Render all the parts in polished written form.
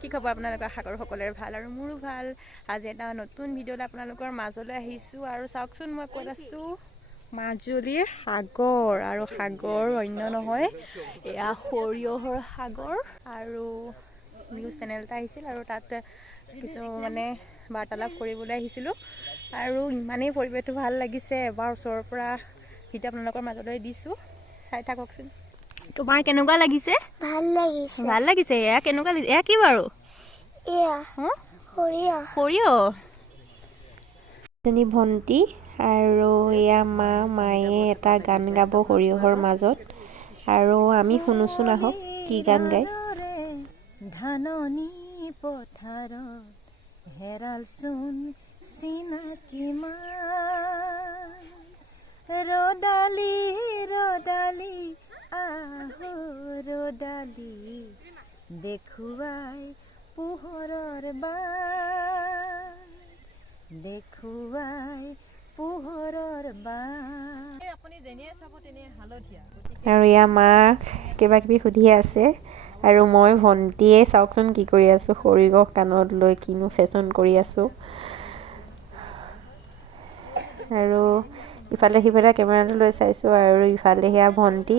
কি খবৰ আপোনালোকৰ আশা কৰোঁ সকলোৰে ভাল আৰু মোৰো ভাল আজি এটা নতুন ভিডিঅ'লৈ আপোনালোকৰ মাজলৈ আহিছোঁ আৰু চাওকচোন মই ক'ত আছোঁ মাজুলীৰ সাগৰ আৰু সাগৰ অন্য নহয় এয়া সৰিয়হৰ সাগৰ আৰু নিউজ চেনেল এটা আহিছিল আৰু তাত কিছু মানে বাৰ্তালাপ কৰিবলৈ আহিছিলোঁ আৰু ইমানেই পৰিৱেশটো ভাল লাগিছে এবাৰ ওচৰৰ পৰা ভিডিঅ' আপোনালোকৰ মাজলৈ দিছোঁ চাই থাককচোন তোমাৰ কেনেকুৱা লাগিছে ভাল লাগিছে এয়া কেনেকুৱা লাগিছে এয়া কি বাৰু এয়া সৰিয়হ এজনী ভণ্টি আৰু এয়া মায়ে এটা গান গাব সৰিয়হৰ মাজত আৰু আমি শুনোচোন আহক কি গান গায় ধাননি পথাৰত হেৰালচোন চিনাকি ৰদালি ৰদালি আহো ৰদালি দেখুৱাই পোহৰৰ বাট দেখুৱাই পোহৰৰ বাট আৰু এয়া মাক কিবা কিবি সুধি আছে আৰু মই ভণ্টিয়ে চাওকচোন কি কৰি আছোঁ সৰিয়হ কাণত লৈ কিনো ফেশ্বন কৰি আছোঁ আৰু ইফালে সিফালে কেমেৰাটো লৈ চাইছোঁ আৰু ইফালে সেয়া ভণ্টি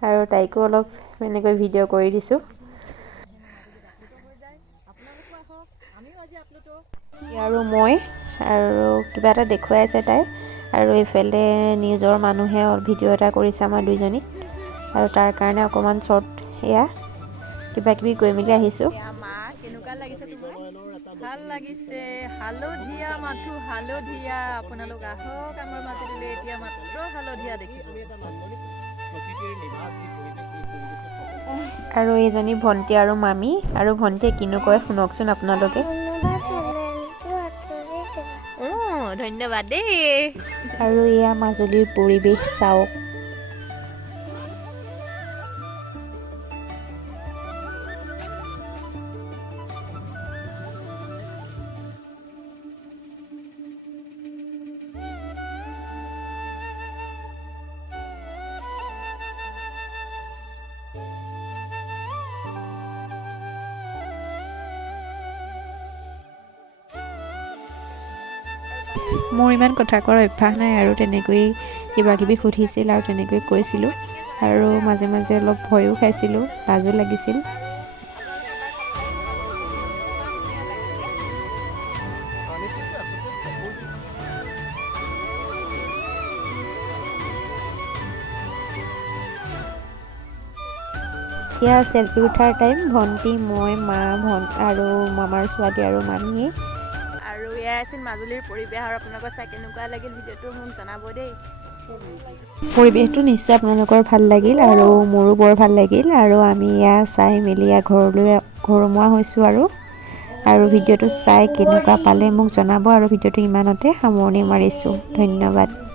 আৰু তাইকো অলপ এনেকৈ ভিডিঅ' কৰি দিছোঁ আৰু মই আৰু কিবা এটা দেখুৱাই আছে তাই আৰু এইফালে নিজৰ মানুহে ভিডিঅ' এটা কৰিছে আমাৰ দুইজনী আৰু তাৰ কাৰণে অকণমান শ্বৰ্ট এয়া কিবা কিবি কৈ মেলি আহিছোঁ কেনেকুৱা লাগিছে তোমাৰ ভাল লাগিছে হালধীয়া মাথো হালধীয়া আপোনালোক আহক আমাৰ মাজুলীলৈ এতিয়া মাত্ৰ হালধীয়া দেখিব আৰু এইজনী ভণ্টি আৰু মামী আৰু ভণ্টিয়ে কিনো কয় শুনকচোন আপোনালোকে ধন্যবাদ দেই আৰু এয়া মাজুলীৰ পৰিৱেশ চাওক মোৰ ইমান কথা কোৱাৰ অভ্যাস নাই আৰু তেনেকৈ কিবা কিবি সুধিছিল আৰু তেনেকৈ কৈছিলোঁ আৰু মাজে মাজে অলপ ভয়ো খাইছিলোঁ লাজো লাগিছিল এতিয়া চেল্ফি উঠাৰ টাইম ভণ্টি মই মা আৰু মামাৰ ছোৱালী আৰু মামীয়ে আৰু এয়া আছিল মাজুলীৰ পৰিৱেশ আৰু আপোনালোকৰ চাই কেনেকুৱা লাগিল ভিডিঅ'টো মোক জনাব দেই পৰিৱেশটো নিশ্চয় আপোনালোকৰ ভাল লাগিল আৰু মোৰো বৰ ভাল লাগিল আৰু আমি এয়া চাই মেলি ঘৰমুৱা হৈছোঁ আৰু ভিডিঅ'টো চাই কেনেকুৱা পালে মোক জনাব আৰু ভিডিঅ'টো ইমানতে সামৰণি মাৰিছোঁ ধন্যবাদ